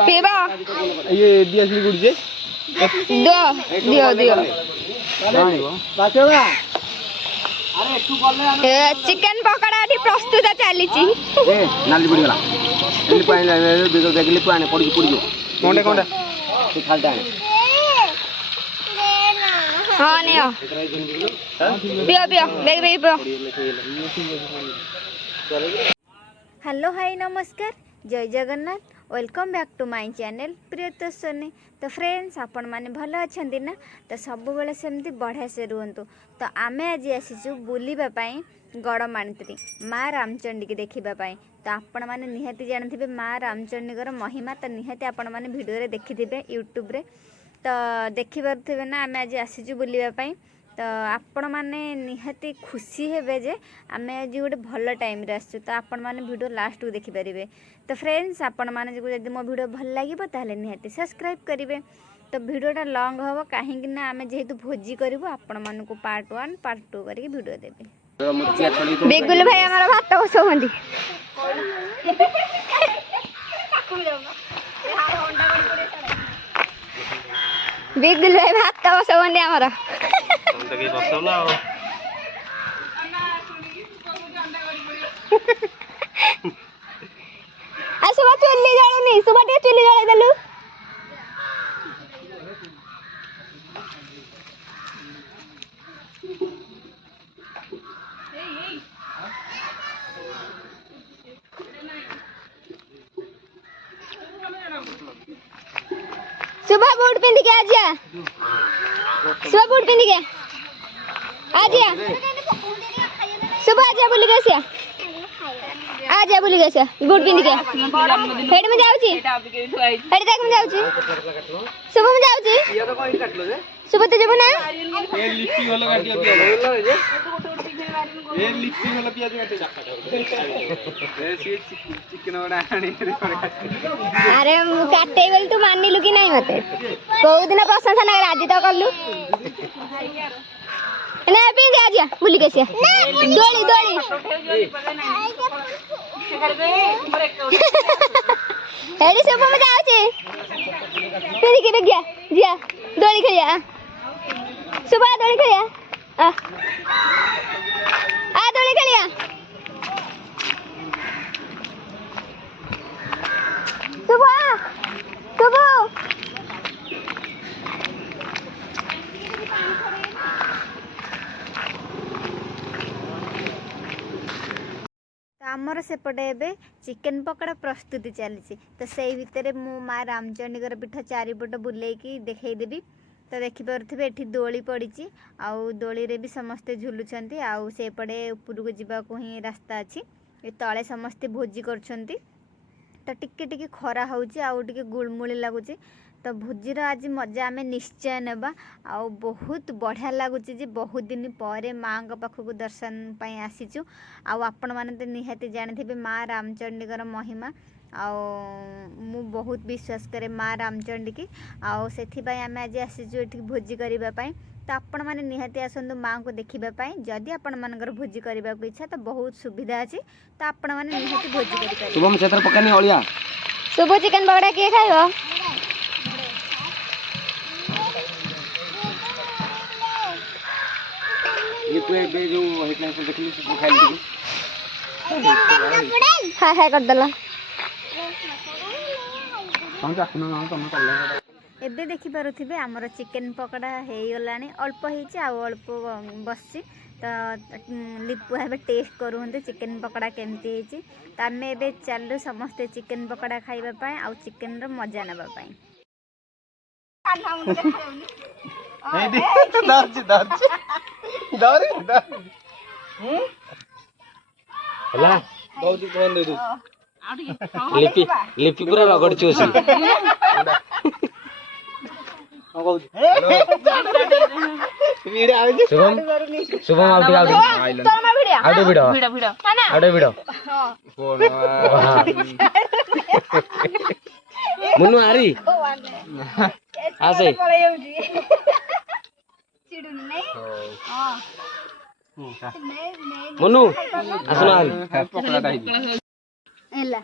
पीबा ये दियासली गुड़ जे दियो दियो चिकन पकोड़ा प्रस्तुत चली नाली बुड़ी गला देखली पानी पड़ी पड़ी कोंडे कोंडे तू खालटा हाँ नियो पियो पियो बेग बेग पियो। हेलो हाय नमस्कार जय Jagannath welcome back to my channel Priyatoshni. तो फ्रेंड्स आपण मैंने भल अच्छा ना तो सब बेले सेमती बढ़िया से रुहतु। तो आमे आज आसीचु बुलवाई गड़माणत्री माँ रामचंडी की देखापी। तो आपण मैंने निहाती जानते माँ रामचंडीकर महिमा तो निहाती आपण मैंने वीडियो देखिथे यूट्यूब रे। तो देखिपे ना आमे आज आसीचु बुलवाई। तो आपण मैंने निहाती खुशी हेबे जे आमे आज गोटे भल टाइम रे आसछु। तो आपण मैंने वीडियो लास्ट को देखि परिबे। तो फ्रेंड्स आपण मैंने जदि मो वीडियो भल लागिबो ताहले निहाती सब्सक्राइब करिवे। तो वीडियोटा लॉन्ग हम कहीं आमे जेहेतु भोजी करूँ आपण मान को पार्ट 1 पार्ट 2 करके वीडियो देबे। बेगुल भाई हमारा भात बसौंदी बेगुल भाई भात बसौंदी हमारा सुबह चुल्ली जलुनी सुबह टे चुल्ली जलाई देलु सुबह बूट पिंध के आजिया सुबह बूट पिंध के आजिया सुबह आजिया बोल के आसिया आजिया बोल के आसिया बूट पिंध के हेड में जाउची हेड देख में जाउची सुबह में जाउची सुबह तो जब ना ये लिट्टी वाला काटिया पिया ये लिट्टी वाला पिया ये चिकन वाला आनी अरे काटे बोल तू मानिलु कि नहीं मते को दिन प्रशंसा ना राजी तो करलु ना पिंद आजिया बुली के से दोली दोली हेडी सब में जाउची पिंद के गया जिया दोली खेलिया सुबह दोली खेलिया आ दोली खेलिया सुबह सुबह आमर सेपटे एबे चिकन पकोड़ा प्रस्तुति चली। तो से भितर मु माँ रामचंडीकर पीठ चारिपट बुलेकी देखईदेवी। तो देखिपे एठी दोली पड़ी आउ दोली रे भी समस्ते झुलुंट आउ सेपटे ऊपर को जावाक ही रास्ता अच्छी तले समस्ते भोजी करछंती। तो टिके टिके खरा होउची आउ टिके गुलमुली लागुची। तो भोजीर आज मजा आमे निश्चय नेबा आउ बहुत बढ़िया लगुच जे बहुत दिन पर माँ पाखक दर्शन पाई आसीचु। आउ आपण माने तो निहाती जानिथिबे माँ रामचंडीकर महिमा आउ मु बहुत विश्वास करे माँ रामचंडी की आउ सेथिबाई आमे आज आसीचु एठी भोजी करिबा पाई। तो आपण माने निहाती आसंतु माँ को देखिबा पाई। जदि आपण मानकर भोजी करबा को इच्छा तो बहुत सुविधा अछि। तो आपण माने निहाती भोजी करि पारे। शुभम क्षेत्र पकानी ओलिया शुभ चिकन पकोड़ा के खाइबो ये तो बे जो हेतला से देखली से खाइ ली हाय हाय कर दला हम जाखना ना तुम कर ले एबे देखि पारुथिबे हमर चिकन पकोड़ा हे गलानी अल्प हेछि आ अल्प बसछि। तो लिपु हेबे टेस्ट करूहंते चिकन पकोड़ा केमती हेछि। तो आमे एबे चलु समस्त चिकन पकोड़ा खाइबा पाए आ चिकन रो मजा नेबा पाए। ए दे दर्ज दर्ज दर्ज हला बहुत कोन दे दू लिपि लिपि पूरा रगड़ चोसी वीडियो आवे शुभम शुभम out out out video out video phone मुन्नु आरी आसे चिडुन नै हां मुन्नु आसना आरी पकड़ा डाई एला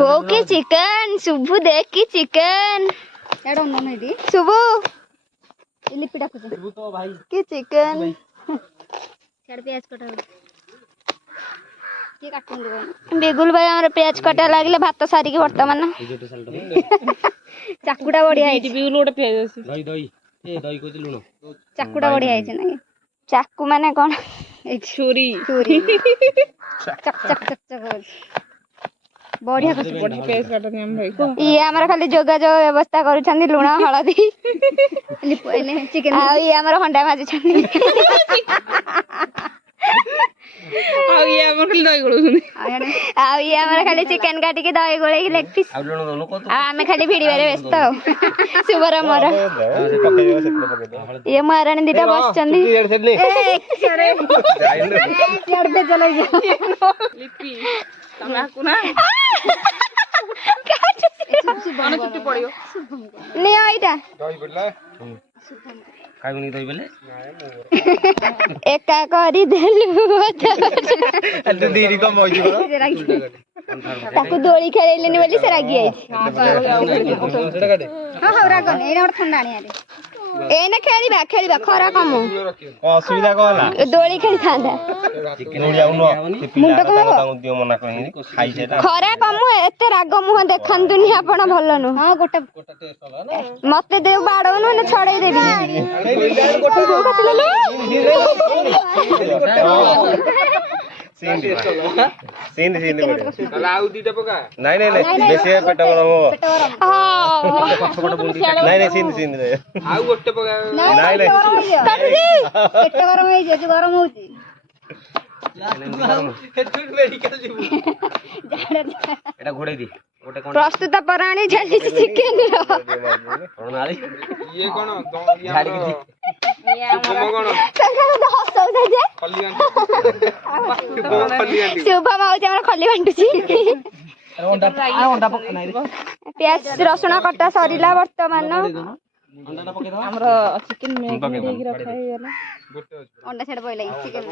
ବୋଉ କି ଚିକେନ ଶୁଭୁ ଦେଖି ଚିକେନ ଏଡ ଅନ୍ନ ନେଦି ଶୁଭୁ ଇଲିପି ଡାକୁଛ କି ଚିକେନ ଛାଡ ପିଆଜ କଟା କି କାଟୁଣ୍ଡ ବିଗୁଲ ଭାଇ ଆମର ପିଆଜ କଟା ଲାଗିଲେ ଭାତ ସାରିକି ବର୍ତ୍ତମାନ ଚାକୁଟା ବଢିଆ ହେଇଛି ବିଗୁଲ ଗୋଟେ ପିଆଜ ଅଛି ଦହି ଦହି ଏ ଦହି କହୁଛି ଲୁଣ ଚାକୁଟା ବଢିଆ ହେଇଛି ନା ଚାକୁ ମାନେ କଣ ଏଇ ଛୁରୀ ଛୁରୀ ଚକ ଚକ ଚକ ଚକ बढ़िया ये आमर खाली जोगाजोग व्यवस्था करुछंदी लुण हलदी चिकेन आ ये आमर हंडा भाजी छंदी आ ये आमर खाली दही गोळुछंदी आ ये आमर खाली चिकेन काटी के दही गोळे लेग पीस आ हमें खाली भिड़िबारे व्यस्त सुबर मोर ये महारानी दीटा बसचंदी लिपि तमे आकु ना सुबह छुट्टी पड़ियो नहीं आइटा दही पड़ला कागुनी दही बेले एका करी देलु तू दीरी कम होई गयो ताकू दोली खेलेलेनी बोली से रागी आई हां हां रागन एना और ठंडा आनी आरे एना खेलिबा खेलिबा खरा कम असुविधा कहला दोली खेली थांदा चिकेन उड़िया उनो मुंड को दियो मना कहिनी खाई सेटा खरा कम एते राग मुह देखंतुनी आपण भलो नु हां गोटा टेस्ट होला ना मते देव बाडोनु ने छड़ाई देबी सीन लाउ दीटा पका नहीं नहीं नहीं बेसी पेट गरम हो हां नहीं नहीं सीन आउ गोटे पका नहीं नहीं पेट गरम होई जे गरम होची मेडिकल जीवु एटा घोड़े दी गोटे कोन प्रस्तुत प्राणी झाली चिकेन रो कोन आली ये कोन झाड़ी की ये कोन संगा तो हसौ जे खली आंटी शुभ माउजी हमरा खली बांटुची अंडा पक नाही प्याज रसुण कटा सरीला वर्तमान अंडा पके दो हमरा चिकेन में देगी रखा है ना अंडा छड़ पइला चिकेन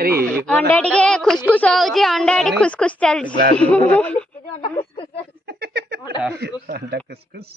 अरे अंडा टिके खुसखुस होउची अंडा टी खुसखुस चल अंडा खुसखुस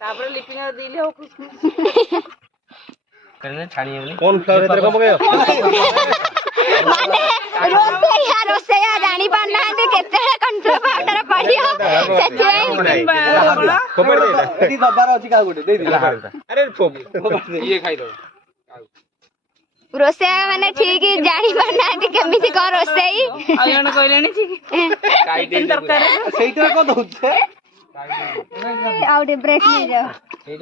तापर लिपिना दिले हो खुसखुस करने छानी बोली कौन फ्लावर इधर को पके माने रोसैया जानी पाना है केते कंट्रोल पाउडर पड़ियो सेति कोपड़ दे एदी दबार अछि का गुटे दे दे अरे ये खाई दो रोसैया माने ठीक जानी पाना है केमिति को रोसैई आयण कहलेनी ठीक काई दे दरकार सेइटा को दउछे आउटे ब्रेक नहीं जाओ ब्रेक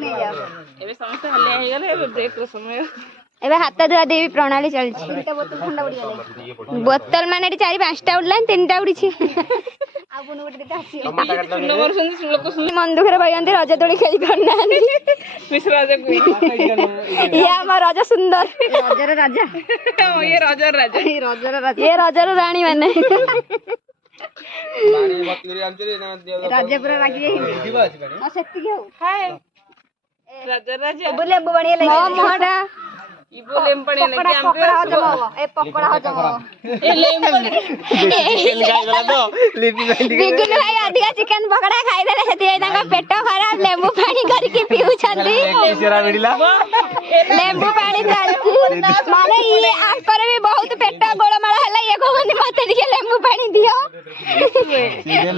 नहीं जाओ एबे समस्त हले आइ गेले एबे ब्रेक रो समय एबे हाथ धुआ देवी प्रणाली चल छी तीनटा बोतल ठंडा उड़ी गेले बोतल माने 4-5टा उडला 3टा उड़ी छी आ बुनु गोटे देता आसी नंबर सुन लोक सुन मन दुखरे भयंती रज दोली खेली करना मिश्र राजा को ये हमर राजा सुंदर राजर राजा ये राजर राजा ये राजर रानी माने पानी बतुरी आंचरे ना राजा पूरा रागी दिबा अछि पानी हां सेति के हो हाय राजा राजा बोले बणिया ले मोहडा ई बोले पणे ले के हम ए पकोड़ा हो जमो ए लेम चिकन खाइ वाला तो लिपि बिगुन भाई अधिका चिकन पकोड़ा खाइ देले सेति ताका पेट खराब लेंबू पानी करी के पीउ छंदी सेरा मिडिला लेंबू पानी चालची माने ये आकर भी बहुत पेट गोळमाळ हला ये कोनी मते के लेंबू पानी दियो सीधे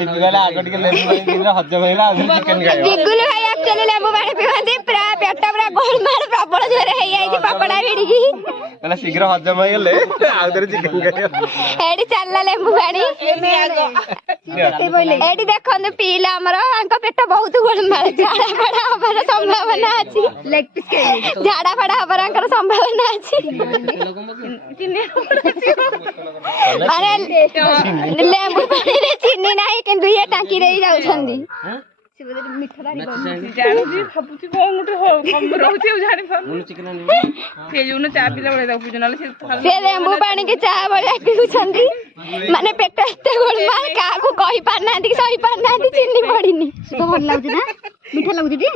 लिपि वाला आगट के लेंबू पानी दिला हजम हैला चिकन खाइ बिगुन भाई एक्चुअली लेंबू पानी पीवंती पूरा पेट पूरा गोळमाळ प्रबल जोरे हे आइ पकोड़ा भिडिकी मला शीघ्र हजम हैले आउदर चिकन खाइ एडी चलला लेंबू पानी एडी देखन पीला हमर आंका पेट बहुत गोळमाळ झाडा फडा हबार संभावना अछि लेग पीस के झाडा फडा हबार आंकर संभावना अछि अरे लेंबू पानी रे चीनी नाही किंतु ये टाकी रे जाउ छंदी से बोले मिठा डाली जानु जी खपुची को मुठे हो कम रहउची जानि फन चिकन से जो न चा पिला बळे दा पूजनाले से लेंबू पानी के चा बळे पीउ छंदी माने पेट एते गोलमाल काकू कहि पारना कि सही पारना चिन्नी पड़िनी तो भल लागु ना मीठा लागु दी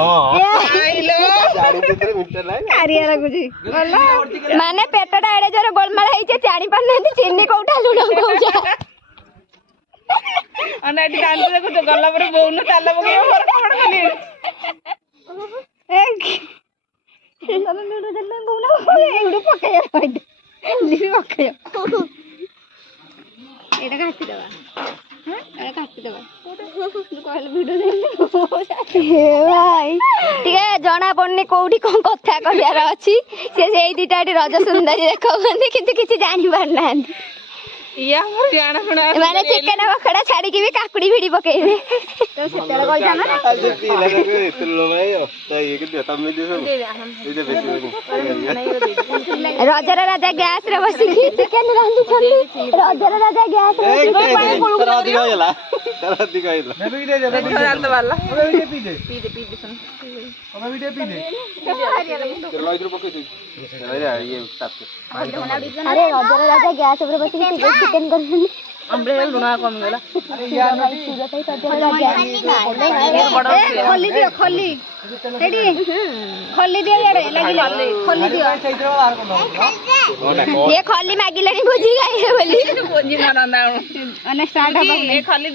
आइलो जाड़ी देते मीठा नाही आरिया लागु जी माने पेटटा एडे जरे गोलमाल हेइ जे जानी पारना चिन्नी कोठा लुण कोजा अना एटी कांद देखो तो गल्ला पर बोउन ताला पके मोर कमड़ खली चलो लुण देले बोउन एडे पके होय लिबी पके एटा काटी दवा हां एटा काटी दवा तू कहले वीडियो देली हे भाई ठीक है जणा पड़नी कोठी कोन कथा कहियार अछि से सेई दिटा रज सुंदरी देखौंदी किंतु किछि जानि पारना या मोर जाना पड़ा माने चिकन बखड़ा छाड़ी के भी काकुड़ी भिड़ी पकेइबे तो सेतेला कइता ना पीला के इतलो भाई तो ये के देता में दे सब दे बेसी रजर राजा गैस रे बसी चिकन रांधी छथि रजर राजा गैस रे तरा दिगा होला बेबी दे दे जान तो वाला बेबी पी दे सुन अब वीडियो पी दे चलो इधर पके दे अरे ये साथ अरे रजर राजा गैस रे बसी चिकन कर हमरे लुना कम गेला अरे यार खोली दियो खोली रेडी खोली दियो यार लगी खोली दियो ये खोली मागिलेनी भुजी गाई बोली भुजी मारंदा अने स्टार्ट हो ये खोली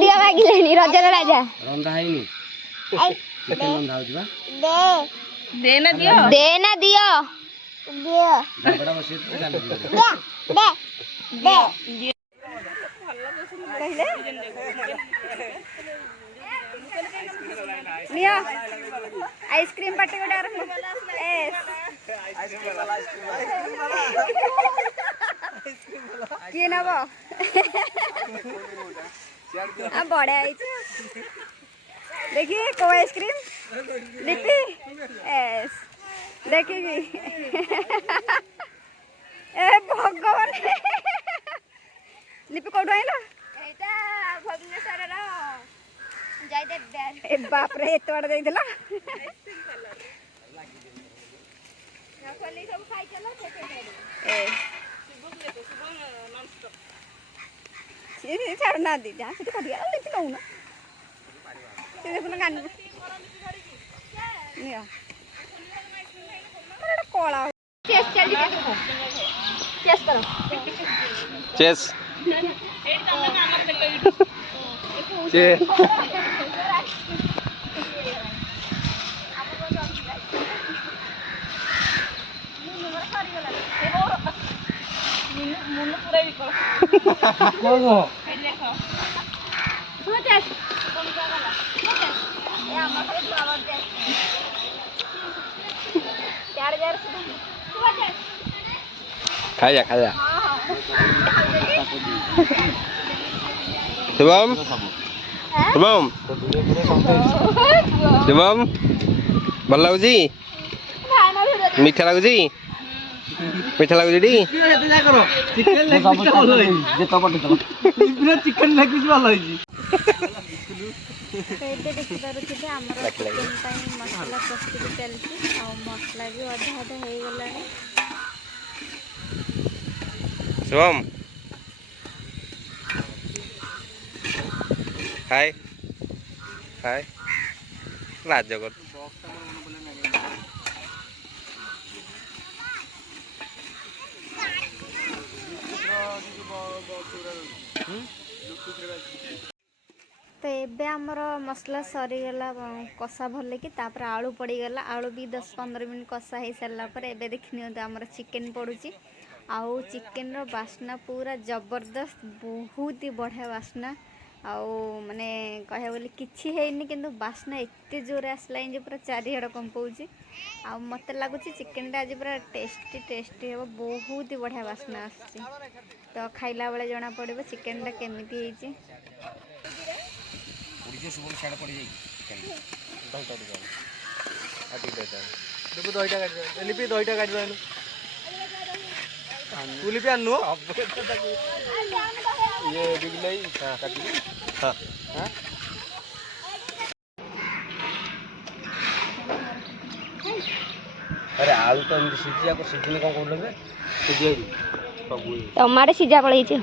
दियो मागिलेनी रजर राजा रंधा हैनी चिकन रंधा होजबा दे ना दियो झगड़ा बसे दे कहले निया आइसक्रीम पार्टी को डार एस आइसक्रीम वाला के नबो आ बड़े आई देखिए को आइसक्रीम लिपि एस देखिए ए भगवान लिपि कोड आइला एटा भुवनेश्वर रो जाय दे ए बाप रे एत बड़ देइला खोली सब खाइ चलो ए नॉन स्टॉप से छाड़ ना दी जा से करिया लिपि लो ना से देखो गान निया अरे कोला चेस चल जी चेस करो चेस चेस खा जा शुभम भल लगुच मीठा लगुच चिकन मसला प्रस्तुत चलती मसला भी अधा अधा हो गला शुभम हाय हाय लाज कर तो एबे आमर मसला सरीगला कषा भल कि तापर आलू पड़गला आलू भी 10-15 मिनट कषा हो सारा पर एबे देखनी आमर चिकेन पड़ुची आउ चिकेन रो बास्ना पूरा जबरदस्त बहुत ही बढ़िया बास्ना आउ माने कहे बोली किछि हेनी किंतु बास्ना एते जोर आसला जे पूरा चारिहड़ कंपाउची आ मते लागुची चिकेन टा आज पूरा टेस्टी हे बहुत ही बढ़िया बास्ना आसी तो खाइला बेले जना पड़िबो चिकेन टा केमिति हेची उड़ी सुबह साइड पड़ जाई चिकेन दहीटा दे आ दीटा देखो दहीटा काट दे लिपि दहीटा काट दे तुली पे अन्नु ये बिगलाई हां काट दे हां हां अरे आलू तो एमती सीझिया को सीझने कौन कर लगे सीझिया ଟମାଟୋ ସିଝା ପଳେଇଛି।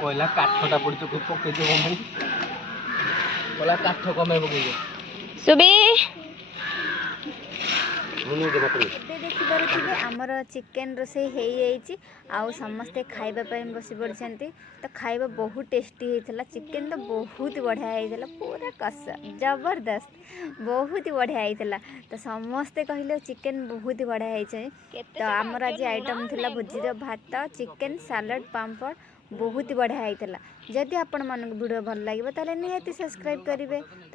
କହିଲା କାଠଟା ପଡ଼ିଛ ପକେଇଛ କଣ ପାଇଁ? କହିଲା କାଠ କମେଇ ପକେଇଛ। ସୁବି ଏବେ ଦେଖିପାରୁଥିବେ ଆମର ଚିକେନ୍ ରୋଷେଇ ହେଇଯାଇଛି ଆଉ ସମସ୍ତେ ଖାଇବା ପାଇଁ ବସି ପଡ଼ିଛନ୍ତି। ତ ଖାଇବା ବହୁତ ଟେଷ୍ଟି ହେଇଥିଲା। ଚିକେନ୍ ତ ବହୁତ ବଢ଼ିଆ ହେଇଥିଲା, ପୁରା କଷା ଜବରଦସ୍ତ, ବହୁତ ବଢ଼ିଆ ହେଇଥିଲା। ତ ସମସ୍ତେ କହିଲେ ଚିକେନ୍ ବହୁତ ବଢ଼ିଆ ହେଇଛି। ତ ଆମର ଆଜି ଆଇଟମ୍ ଥିଲା ଭୋଜିର ଭାତ, ଚିକେନ୍, ସାଲାଡ଼, ପାମ୍ପଡ଼, ବହୁତ ବଢ଼ିଆ ହେଇଥିଲା। ଯଦି ଆପଣମାନଙ୍କୁ ଭିଡ଼ିଓ ଭଲ ଲାଗିବ ତାହେଲେ ନିହାତି ସବସ୍କ୍ରାଇବ୍ କରିବେ। ତ